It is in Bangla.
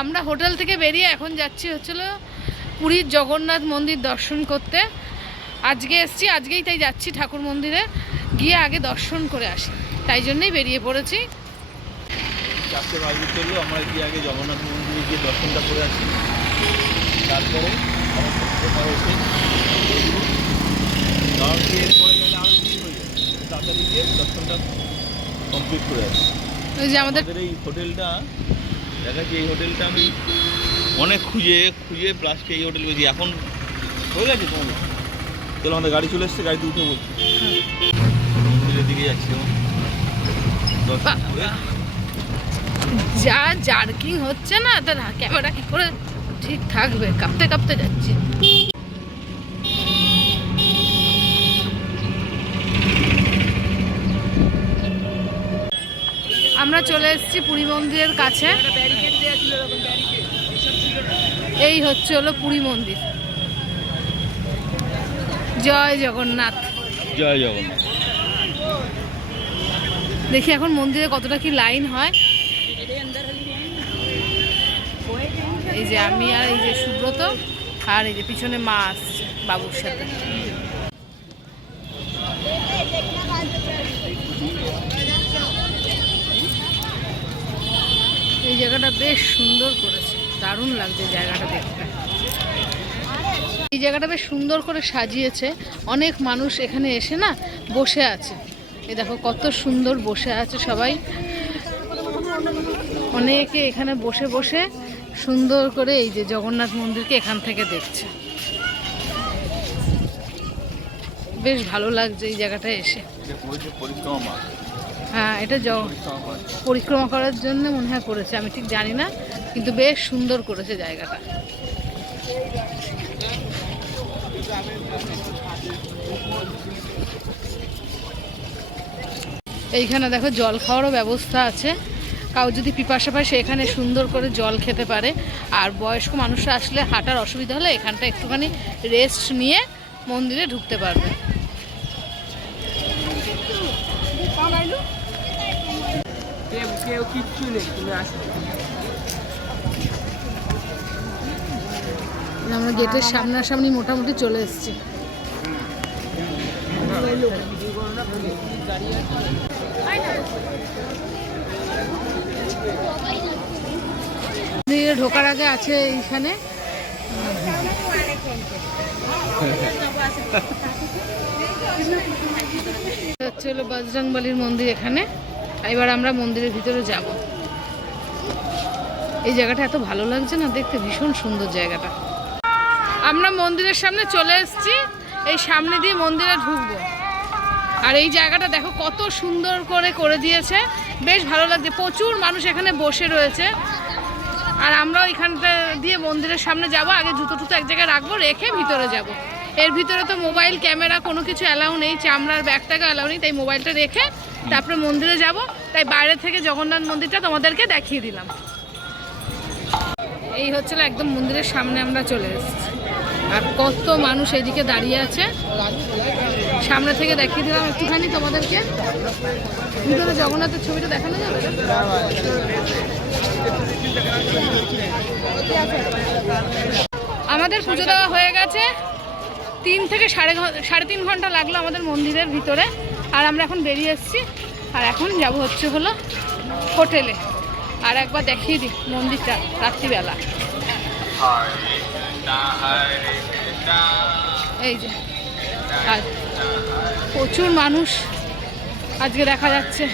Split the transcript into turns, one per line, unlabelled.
আমরা হোটেল থেকে বেরিয়ে এখন যাচ্ছি হচ্ছিল পুরীর জগন্নাথ মন্দির দর্শন করতে। আজকে এসছি আজকেই তাই যাচ্ছি ঠাকুর মন্দিরে। গিয়ে আগে দর্শন করে আসি। তাই জন্যই বেরিয়ে পড়েছি।
চারটে বাজে চলল আমরা গিয়ে আগে জগন্নাথ মন্দিরে গিয়ে দর্শনটা করে আসি। তারপরে আমার কোথাও এসে দেখব। কারণ কি এরপরে গেলে আরও ভিড় হয়ে যাবে। তাড়াতাড়ি গিয়ে দর্শনটা কমপ্লিট করে আসি।
ওই যে আমাদের
এই হোটেলটা দেখাচ্ছি এই হোটেলটা আমি অনেক খুঁজে খুঁজে প্লাসকে এই হোটেল পেয়েছি। এখন হয়ে গেছে তোমার? চলো আমাদের গাড়ি চলে এসছে গাড়িতে উঠে বলছি। মন্দিরের দিকে যাচ্ছি
যা জার্কিং হচ্ছে না তার ক্যামেরা কি করে ঠিক থাকবে? কাঁপতে কাঁপতে যাচ্ছি। আমরা চলে এসেছি পুরী মন্দিরের কাছে। এই হচ্ছে হলো পুরী মন্দির। জয় জগন্নাথ।
জয় জগন্নাথ।
দেখি এখন মন্দিরে কতটা কি লাইন হয়। এই যে আমি আর এই যে সুব্রত আর এই যে পিছনে মা আসছে বাবুর সাথে। জায়গাটা বেশ সুন্দর করেছে। দারুণ লাগছে জায়গাটা দেখতে। এই জায়গাটা বেশ সুন্দর করে সাজিয়েছে। অনেক মানুষ এখানে এসে না বসে আছে। এই দেখো কত সুন্দর বসে আছে সবাই। অনেকে এখানে বসে বসে সুন্দর করে এই যে জগন্নাথ মন্দিরকে এখান থেকে দেখছে। বেশ ভালো লাগছে এই জায়গাটায় এসে। হ্যাঁ এটা
পরিক্রমা
করার জন্য মনে হয় করেছে, আমি ঠিক জানি না, কিন্তু বেশ সুন্দর করেছে জায়গাটা। এইখানে দেখো জল খাওয়ারও ব্যবস্থা আছে। কাউ যদি পিপাসা পায়, সে এখানে সুন্দর করে জল খেতে পারে। আর বয়স্ক মানুষরা আসলে হাঁটার অসুবিধা হলে এখানটা একটুখানি রেস্ট নিয়ে মন্দিরে ঢুকতে পারবে।
কেউ কিচ্ছু নেই, তুমি
আমরা গেটের সামনাসামনি মোটামুটি চলে এসেছি। ঢোকার আগে আছে এইখানে। হচ্ছে হলো মন্দির এখানে। এবার আমরা মন্দিরের ভিতরে যাব। এই জায়গাটা এত ভালো লাগছে না, দেখতে ভীষণ সুন্দর জায়গাটা। আমরা মন্দিরের সামনে চলে এসেছি, এই সামনে দিয়ে মন্দিরে ঢুকবো। আর এই জায়গাটা দেখো কত সুন্দর করে করে দিয়েছে, বেশ ভালো লাগছে, প্রচুর মানুষ এখানে বসে রয়েছে। আর আমরাও এখানটা দিয়ে মন্দিরের সামনে যাব, আগে জুতো টুতো এক জায়গায় রাখব, রেখে ভিতরে যাব। এর ভিতরে তো মোবাইল, ক্যামেরা কোনো কিছু অ্যালাউ নেই, চামড়ার ব্যাগটাকে অ্যালাউ নেই, তাই মোবাইলটা রেখে তারপরে মন্দিরে যাব, তাই বাইরে থেকে জগন্নাথ মন্দিরটা তোমাদেরকে দেখিয়ে দিলাম। এই হচ্ছিল একদম মন্দিরের সামনে আমরা চলে এসেছি। আর কত মানুষ এইদিকে দাঁড়িয়ে আছে। সামনে থেকে দেখিয়ে দিলাম একটুখানি তোমাদেরকে। ভিতরে জগন্নাথের ছবিটা দেখানো যাবে? আমাদের পুজো দেওয়া হয়ে গেছে। তিন থেকে সাড়ে সাড়ে তিন ঘণ্টা লাগল আমাদের মন্দিরের ভিতরে। আর আমরা এখন বেরিয়ে এসেছি। আর এখন যাব হচ্ছে হলো হোটেলে। আর একবার দেখিয়ে দিই মন্দিরটা রাত্রিবেলা। এই যে, আর প্রচুর মানুষ আজকে দেখা যাচ্ছে।